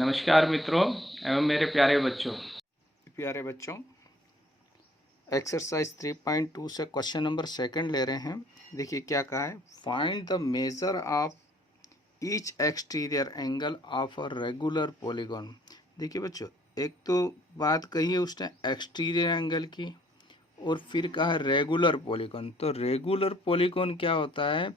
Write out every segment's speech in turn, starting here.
नमस्कार मित्रों एवं मेरे प्यारे बच्चों एक्सरसाइज 3.2 से क्वेश्चन नंबर सेकंड ले रहे हैं। देखिए क्या कहा है, find the measure of each exterior angle of a regular polygon. देखिए बच्चों, एक तो बात कही है उसने एक्सटीरियर एंगल की और फिर कहा रेगुलर पॉलीगॉन। तो रेगुलर पॉलीगॉन क्या होता है?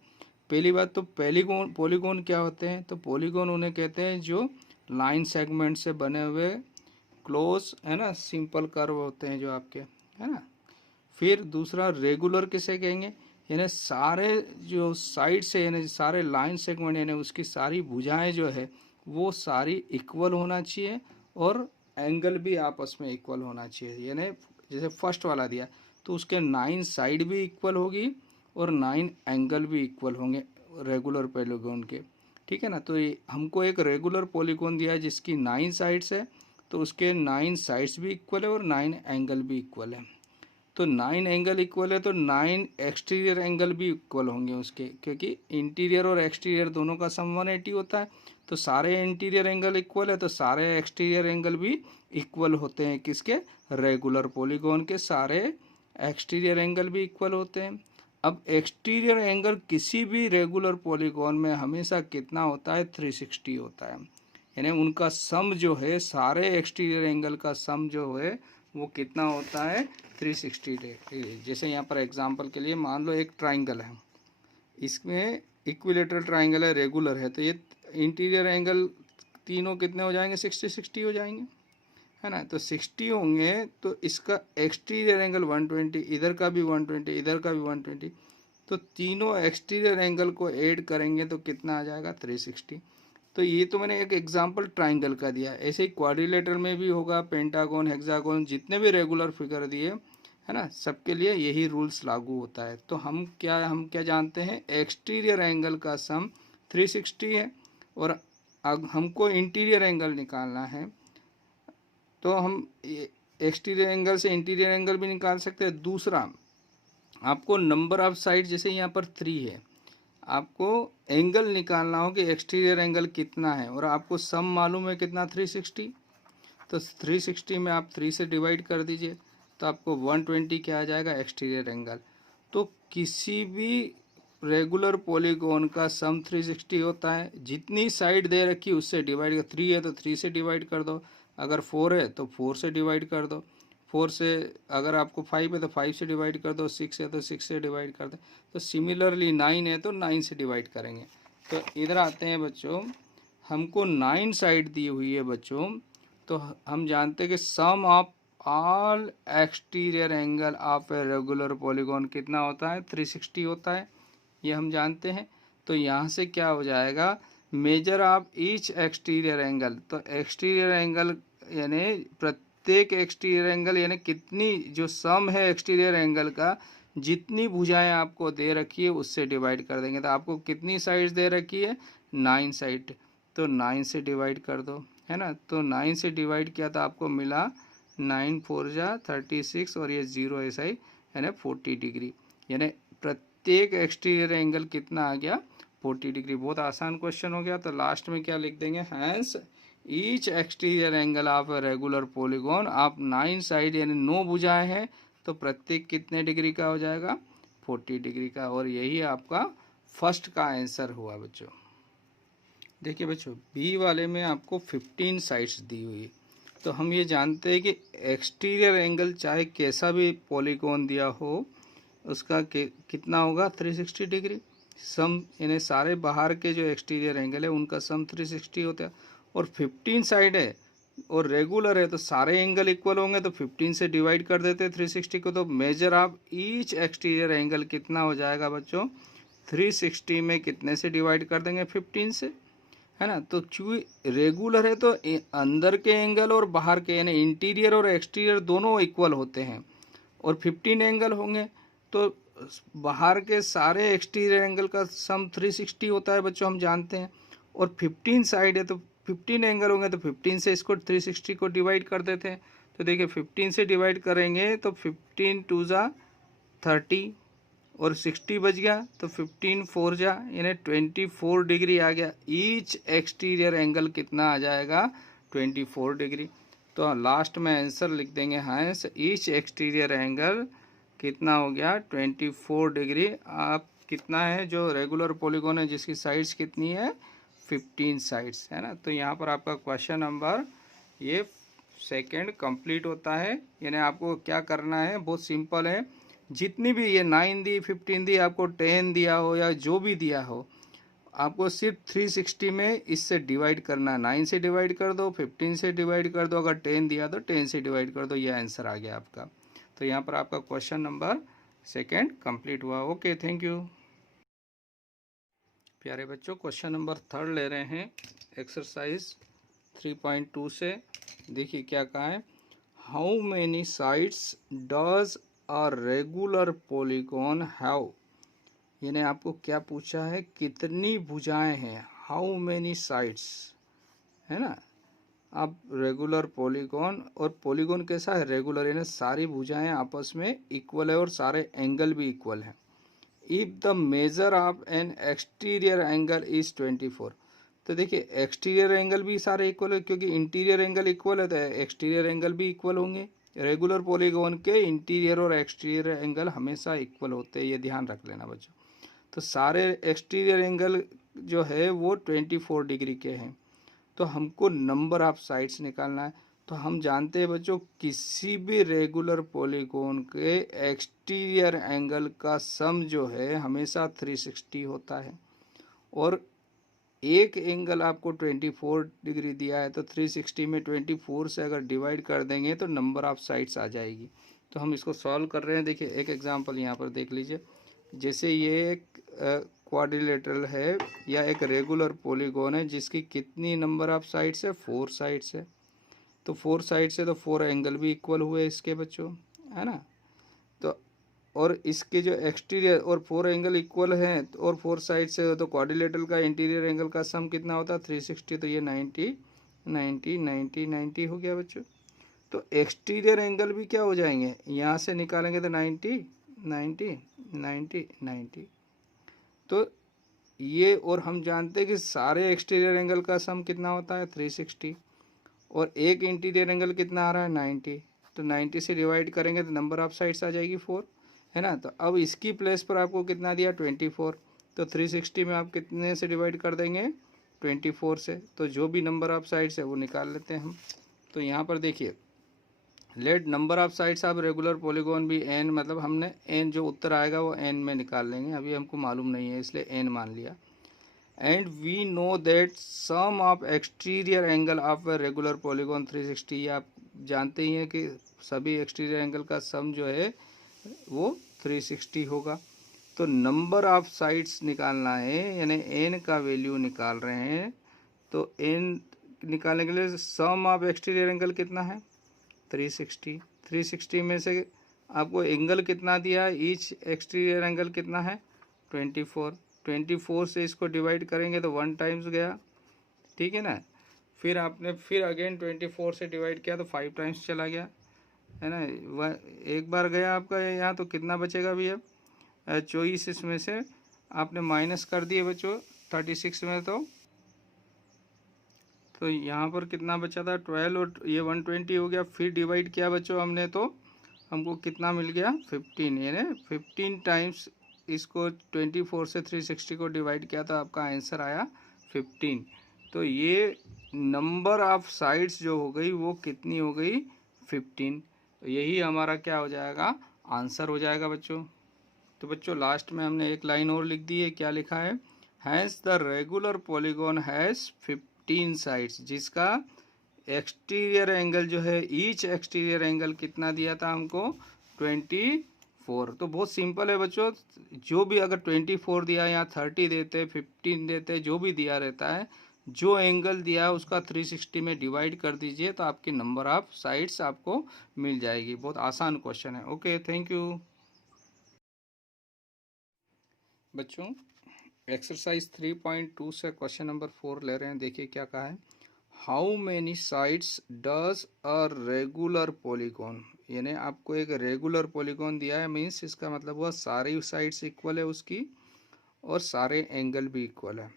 पहली बात तो पॉलीगॉन क्या होते हैं? तो पॉलीगॉन उन्हें कहते हैं जो लाइन सेगमेंट से बने हुए क्लोज है ना, सिंपल कर्व होते हैं जो आपके, है ना। फिर दूसरा रेगुलर किसे कहेंगे? यानी सारे जो साइड से यानी सारे लाइन सेगमेंट यानी उसकी सारी भुजाएं जो है वो सारी इक्वल होना चाहिए और एंगल भी आपस में इक्वल होना चाहिए। यानी जैसे फर्स्ट वाला दिया तो उसके 9 साइड भी इक्वल होगी और 9 एंगल भी इक्वल होंगे रेगुलर पॉलीगॉन के, ठीक है ना। तो ये हमको एक रेगुलर पॉलीगॉन दिया है जिसकी 9 साइड्स है, तो उसके 9 साइड्स भी इक्वल है और 9 एंगल भी इक्वल है। तो 9 एंगल इक्वल है तो 9 एक्सटीरियर एंगल भी इक्वल होंगे उसके, क्योंकि इंटीरियर और एक्सटीरियर दोनों का सम 180 होता है। तो सारे इंटीरियर एंगल इक्वल है तो सारे एक्सटीरियर एंगल भी इक्वल होते हैं। किसके? रेगुलर पॉलीगॉन के सारे एक्सटीरियर एंगल भी इक्वल होते हैं। अब एक्सटीरियर एंगल किसी भी रेगुलर पॉलीगॉन में हमेशा कितना होता है? 360 होता है। यानी उनका सम जो है, सारे एक्सटीरियर एंगल का सम जो है वो कितना होता है? 360 डिग्री। जैसे यहाँ पर एग्जांपल के लिए मान लो एक ट्राइंगल है, इसमें इक्विलेटरल ट्राइंगल है, रेगुलर है, तो ये इंटीरियर एंगल तीनों कितने हो जाएंगे? 60 हो जाएंगे, है ना। तो 60 होंगे तो इसका एक्सटीरियर एंगल 120, इधर का भी 120, इधर का भी 120, तो तीनों एक्सटीरियर एंगल को ऐड करेंगे तो कितना आ जाएगा? 360। तो ये तो मैंने एक एग्जांपल ट्राइंगल का दिया। ऐसे ही क्वाड्रिलेटरल में भी होगा, पेंटागन, हेक्सागन, जितने भी रेगुलर फिगर दिए है ना, सबके लिए यही रूल्स लागू होता है। तो हम क्या जानते हैं? एक्सटीरियर एंगल का सम 360 है और अब हमको इंटीरियर एंगल निकालना है तो हम एक्सटीरियर एंगल से इंटीरियर एंगल भी निकाल सकते हैं। दूसरा, आपको नंबर ऑफ साइड, जैसे यहाँ पर 3 है, आपको एंगल निकालना हो कि एक्सटीरियर एंगल कितना है और आपको सम मालूम है कितना? 360। तो 360 में आप 3 से डिवाइड कर दीजिए तो आपको 120 क्या आ जाएगा? Exterior angle. तो किसी भी रेगुलर पॉलीगॉन का सम 360 होता है। जितनी साइड दे रखी उससे डिवाइड कर, 3 है तो 3 से डिवाइड कर दो, अगर 4 है तो 4 से डिवाइड कर दो, 4 से अगर आपको 5 है तो 5 से डिवाइड कर दो, 6 है तो 6 से डिवाइड कर दो। तो सिमिलरली 9 है तो 9 से डिवाइड करेंगे। तो इधर आते हैं बच्चों, हमको 9 साइड दी हुई है बच्चों, तो हम जानते हैं कि sum of all exterior angle of a regular polygon कितना होता है? 360 होता है, ये हम जानते हैं। तो यहाँ से क्या हो जाएगा? Measure of each exterior angle. तो एक्सटीरियर एंगल यानी प्रत्येक एक्सटीरियर एंगल यानी कितनी जो सम है एक्सटीरियर एंगल का, जितनी भुजाएं आपको दे रखी है उससे डिवाइड कर देंगे। तो आपको कितनी साइड्स दे रखी है? 9 साइड, तो 9 से डिवाइड कर दो, है ना। तो 9 से डिवाइड किया तो आपको मिला 9 4 जा 36 और ये 0 ऐसा ही, यानी 40 डिग्री। यानी प्रत्येक एक्सटीरियर एंगल कितना आ गया? 40 डिग्री। बहुत आसान क्वेश्चन हो गया। तो लास्ट में क्या लिख देंगे? Hence each exterior angle of a regular polygon आप 9 साइड यानी 9 भुजाएं हैं तो प्रत्येक कितने डिग्री का हो जाएगा? 40 डिग्री का। और यही आपका फर्स्ट का आंसर हुआ बच्चों। देखिए बच्चों, बी वाले में आपको 15 साइड्स दी हुई है। तो हम ये जानते हैं कि एक्सटीरियर एंगल चाहे कैसा भी पॉलीगॉन दिया हो उसका कितना होगा? 360 डिग्री। सम यानी सारे बाहर के जो एक्सटीरियर एंगल है उनका सम 360 होता है। और 15 साइड है और रेगुलर है तो सारे एंगल इक्वल होंगे, तो 15 से डिवाइड कर देते हैं 360 को। तो measure of each exterior angle कितना हो जाएगा बच्चों? 360 में कितने से डिवाइड कर देंगे? 15 से, है ना। तो चूंकि रेगुलर है तो अंदर के एंगल और बाहर के यानी इंटीरियर और एक्सटीरियर दोनों इक्वल होते हैं और 15 एंगल होंगे तो बाहर के सारे एक्सटीरियर एंगल का सम 360 होता है बच्चों, हम जानते हैं। और 15 साइड है तो 15 एंगल होंगे तो 15 से इसको 360 को डिवाइड कर देते हैं। तो देखिए 15 से डिवाइड करेंगे तो 15 2 जा 30 और 60 बच गया तो 15 4 जा यानी 24 डिग्री आ गया। ईच एक्सटीरियर एंगल कितना आ जाएगा? 24 डिग्री। तो लास्ट में आंसर लिख देंगे हैंस ईच एक्सटीरियर एंगल कितना हो गया 24 डिग्री। आप कितना है जो रेगुलर पॉलीगॉन है जिसकी साइड्स कितनी है 15 साइड्स है ना। तो यहाँ पर आपका क्वेश्चन नंबर ये सेकंड कंप्लीट होता है। यानी आपको क्या करना है, बहुत सिंपल है। जितनी भी ये 9 दी 15 दी आपको 10 दिया हो या जो भी दिया हो, आपको सिर्फ 360 में इससे डिवाइड करना है। 9 से डिवाइड कर दो, 15 से डिवाइड कर दो, अगर 10 दिया तो 10 से डिवाइड कर दो, ये आंसर आ गया आपका। तो यहाँ पर आपका क्वेश्चन नंबर सेकंड कंप्लीट हुआ। ओके, थैंक यू प्यारे बच्चों। क्वेश्चन नंबर थर्ड ले रहे हैं एक्सरसाइज 3.2 से। देखिए क्या कहा है, how many sides does a regular polygon have. यानी आपको क्या पूछा है, कितनी भुजाएं हैं, हाउ मैनी साइड्स है ना। अब रेगुलर पॉलीगॉन, और पॉलीगॉन कैसा है रेगुलर, यानी सारी भुजाएं आपस में इक्वल है और सारे एंगल भी इक्वल है। If the measure of N exterior angle is 24। तो देखिए एक्सटीरियर एंगल भी सारे इक्वल है, क्योंकि इंटीरियर एंगल इक्वल है तो एक्सटीरियर एंगल भी इक्वल होंगे। रेगुलर पॉलीगॉन के इंटीरियर और एक्सटीरियर एंगल हमेशा इक्वल होते हैं, ये ध्यान रख लेना बच्चों। तो सारे एक्सटीरियर एंगल जो है वो 24 डिग्री के हैं। तो हमको नंबर ऑफ साइड्स निकालना है। तो हम जानते हैं बच्चों, किसी भी रेगुलर पॉलीगॉन के एक्सटीरियर एंगल का सम जो है हमेशा 360 होता है। और एक एंगल आपको 24 डिग्री दिया है, तो 360 में 24 से अगर डिवाइड कर देंगे तो नंबर ऑफ साइड्स आ जाएगी। तो हम इसको सॉल्व कर रहे हैं। देखिए एक एग्जांपल यहाँ पर देख लीजिए। जैसे ये एक क्वाड्रिलेटरल है या एक रेगुलर पॉलीगॉन है जिसकी कितनी नंबर ऑफ साइड्स है, 4 साइड्स है। तो 4 साइड्स है तो 4 एंगल भी इक्वल हुए इसके बच्चों, है ना। तो और इसके जो एक्सटीरियर और 4 एंगल इक्वल हैं और 4 साइड से, तो क्वाड्रिलेटरल का इंटीरियर एंगल का सम कितना होता है 360। तो ये 90 90 90 90 हो गया बच्चों। तो एक्सटीरियर एंगल भी क्या हो जाएंगे, यहाँ से निकालेंगे तो 90 90 90 90। तो ये, और हम जानते हैं कि सारे एक्सटीरियर एंगल का सम कितना होता है 360, और एक इंटीरियर एंगल कितना आ रहा है 90। तो 90 से डिवाइड करेंगे तो नंबर ऑफ साइड्स आ जाएगी 4, है ना। तो अब इसकी प्लेस पर आपको कितना दिया 24। तो 360 में आप कितने से डिवाइड कर देंगे 24 से। तो जो भी नंबर ऑफ साइड्स है वो निकाल लेते हैं हम। तो यहाँ पर देखिए, let number of sides of regular polygon भी n, मतलब हमने n जो उत्तर आएगा वो n में निकाल लेंगे। अभी हमको मालूम नहीं है इसलिए n मान लिया। And we know that sum of exterior angle of a regular polygon 360। ये आप जानते ही हैं कि सभी एक्सटीरियर एंगल का सम जो है वो 360 होगा। तो नंबर ऑफ साइड्स निकालना है, यानी n का वैल्यू निकाल रहे हैं। तो n निकालने के लिए सम ऑफ एक्सटीरियर एंगल कितना है 360। 360 में से आपको एंगल कितना दिया है, ईच एक्सटीरियर एंगल कितना है 24। 24 से इसको डिवाइड करेंगे तो 1 टाइम्स गया, ठीक है ना। फिर आपने फिर अगेन 24 से डिवाइड किया तो 5 टाइम्स चला गया, है ना। एक बार गया आपका यहाँ, तो कितना बचेगा भी अब 24। इसमें से आपने माइनस कर दिए बच्चों 36 में। तो यहाँ पर कितना बचा था 12 और ये 120 हो गया। फिर डिवाइड किया बच्चों हमने, तो हमको कितना मिल गया 15, यानी 15 टाइम्स इसको 24 से 360 को डिवाइड किया तो आपका आंसर आया 15। तो ये नंबर ऑफ साइड्स जो हो गई वो कितनी हो गई 15। तो यही हमारा क्या हो जाएगा, आंसर हो जाएगा बच्चों। तो बच्चों लास्ट में हमने एक लाइन और लिख दी है, क्या लिखा है, has the regular polygon has 15 sides, जिसका एक्सटीरियर एंगल जो है, ईच एक्सटीरियर एंगल कितना दिया था हमको 24। तो बहुत सिंपल है बच्चों, जो भी अगर 24 दिया या 30 देते 15 देते, जो भी दिया रहता है, जो एंगल दिया है उसका 360 में डिवाइड कर दीजिए तो आपकी नंबर ऑफ साइड्स आपको मिल जाएगी। बहुत आसान क्वेश्चन है। ओके, थैंक यू बच्चों। एक्सरसाइज 3.2 से क्वेश्चन नंबर 4 ले रहे हैं। देखिए क्या कहा है, how many sides does a regular polygon. यानी आपको एक रेगुलर पॉलीगॉन दिया है, मीन्स इसका मतलब हुआ सारी साइड्स इक्वल है उसकी और सारे एंगल भी इक्वल है।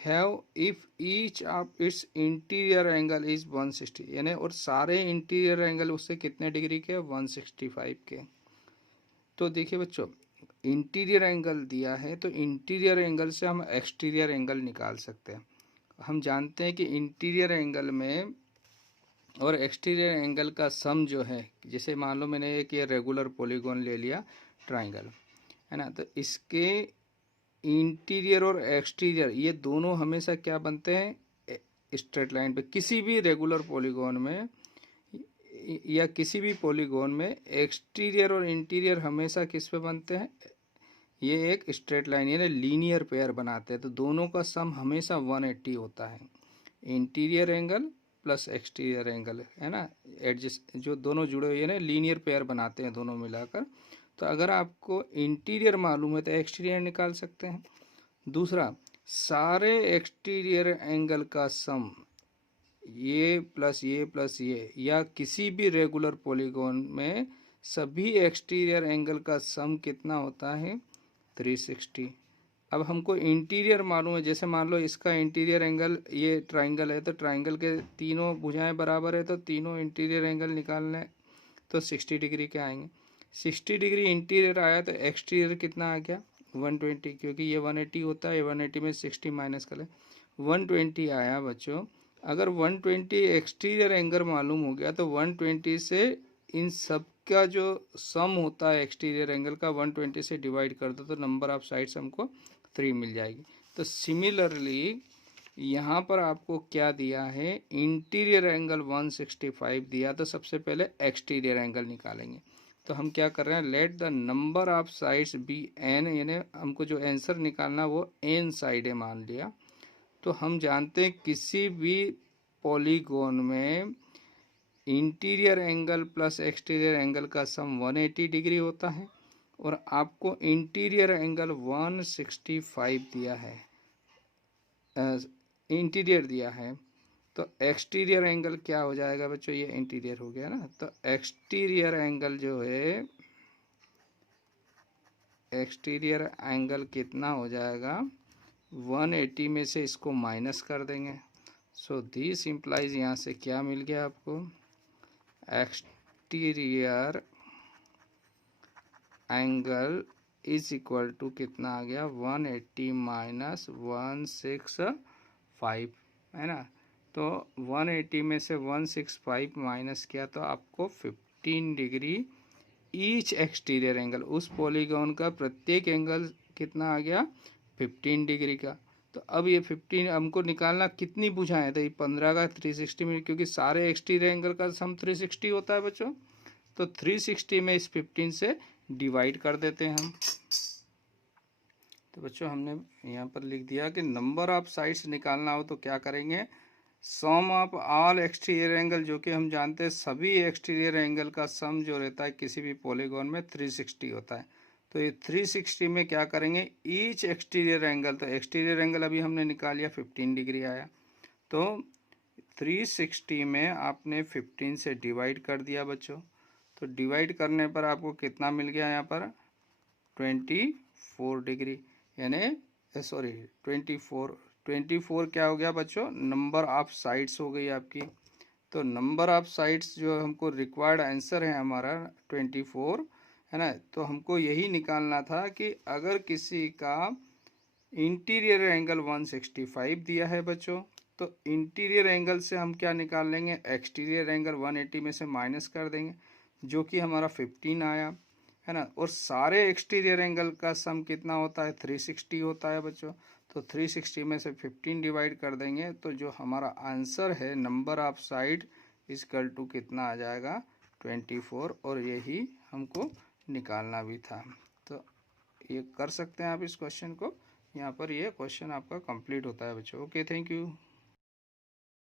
Have if each of its interior angle is 160, यानी और सारे इंटीरियर एंगल उससे कितने डिग्री के, 165 के। तो देखिए बच्चों, इंटीरियर एंगल दिया है तो इंटीरियर एंगल से हम एक्सटीरियर एंगल निकाल सकते हैं। हम जानते हैं कि इंटीरियर एंगल में और एक्सटीरियर एंगल का सम जो है, जैसे मान लो मैंने एक ये रेगुलर पॉलीगॉन ले लिया, ट्राइंगल है ना, तो इसके इंटीरियर और एक्सटीरियर ये दोनों हमेशा क्या बनते हैं, स्ट्रेट लाइन पे। किसी भी रेगुलर पॉलीगॉन में या किसी भी पॉलीगॉन में एक्सटीरियर और इंटीरियर हमेशा किस पे बनते हैं, ये एक स्ट्रेट लाइन यानी लीनियर पेयर बनाते हैं, तो दोनों का सम हमेशा 180 होता है। Interior angle plus exterior angle है ना, एडजस्ट जो दोनों जुड़े हुए हैं ना, लीनियर पेयर बनाते हैं दोनों मिलाकर। तो अगर आपको इंटीरियर मालूम है तो एक्सटीरियर निकाल सकते हैं। दूसरा, सारे एक्सटीरियर एंगल का सम ये प्लस ये प्लस ये, या किसी भी रेगुलर पॉलीगॉन में सभी एक्सटीरियर एंगल का सम कितना होता है, 360। अब हमको इंटीरियर मालूम है, जैसे मान लो इसका इंटीरियर एंगल, ये ट्राइंगल है तो ट्राइंगल के तीनों भुजाएं बराबर है, तो तीनों इंटीरियर एंगल निकालने तो 60 डिग्री के आएंगे। 60 डिग्री इंटीरियर आया तो एक्सटीरियर कितना आ गया, 120, क्योंकि ये 180 होता है, 180 में 60 माइनस कर ले, 120 आया बच्चों। अगर 120 एक्सटीरियर एंगल मालूम हो गया तो 120 से इन सब का जो सम होता है एक्सटीरियर एंगल का 120 से डिवाइड कर दो तो नंबर ऑफ साइड्स हमको 3 मिल जाएगी। तो सिमिलरली यहाँ पर आपको क्या दिया है, इंटीरियर एंगल 165 दिया, तो सबसे पहले एक्सटीरियर एंगल निकालेंगे। तो हम क्या कर रहे हैं, let the number of sides be n, यानी हमको जो आंसर निकालना वो एन साइडें मान लिया। तो हम जानते हैं किसी भी पॉलीगॉन में interior angle plus exterior angle का सम 180 डिग्री होता है, और आपको इंटीरियर एंगल 165 दिया है, इंटीरियर दिया है। तो एक्सटीरियर एंगल क्या हो जाएगा बच्चों, ये इंटीरियर हो गया ना, तो एक्सटीरियर एंगल जो है, एक्सटीरियर एंगल कितना हो जाएगा, 180 में से इसको माइनस कर देंगे। सो दिस इम्प्लाइज, यहाँ से क्या मिल गया आपको, exterior angle is equal to कितना आ गया, 180 माइनस 165 है ना। तो 180 में से 165 माइनस किया तो आपको 15 डिग्री ईच एक्सटीरियर एंगल, उस पॉलीगॉन का प्रत्येक एंगल कितना आ गया, 15 डिग्री का। तो अब ये 15 हमको निकालना कितनी भुजाएं, तो ये 15 का 360 मिनट, क्योंकि सारे एक्सटीरियर एंगल का सम 360 होता है बच्चों। तो 360 में इस 15 से डिवाइड कर देते हैं हम। तो बच्चों हमने यहाँ पर लिख दिया कि नंबर ऑफ साइड्स निकालना हो तो क्या करेंगे, सम ऑफ ऑल एक्सटीरियर एंगल, जो कि हम जानते हैं सभी एक्सटीरियर एंगल का सम जो रहता है किसी भी पॉलीगॉन में 360 होता है। तो ये 360 में क्या करेंगे, ईच एक्सटीरियर एंगल, तो एक्सटीरियर एंगल अभी हमने निकाल लिया 15 डिग्री आया, तो 360 में आपने 15 से डिवाइड कर दिया बच्चों। तो डिवाइड करने पर आपको कितना मिल गया, यहाँ पर 24 डिग्री, यानी सॉरी 24 क्या हो गया बच्चों, नंबर ऑफ साइड्स हो गई आपकी। तो नंबर ऑफ साइड्स जो हमको रिक्वायर्ड आंसर है हमारा 24 है ना। तो हमको यही निकालना था कि अगर किसी का इंटीरियर एंगल 165 दिया है बच्चों, तो इंटीरियर एंगल से हम क्या निकाल लेंगे, एक्सटीरियर एंगल 180 में से माइनस कर देंगे, जो कि हमारा 15 आया है ना। और सारे एक्सटीरियर एंगल का सम कितना होता है, 360 होता है बच्चों। तो 360 में से 15 डिवाइड कर देंगे तो जो हमारा आंसर है number of side equal to कितना आ जाएगा, 24, और यही हमको निकालना भी था। तो ये कर सकते हैं आप इस क्वेश्चन को, यहाँ पर ये क्वेश्चन आपका कंप्लीट होता है बच्चों। Okay, thank you.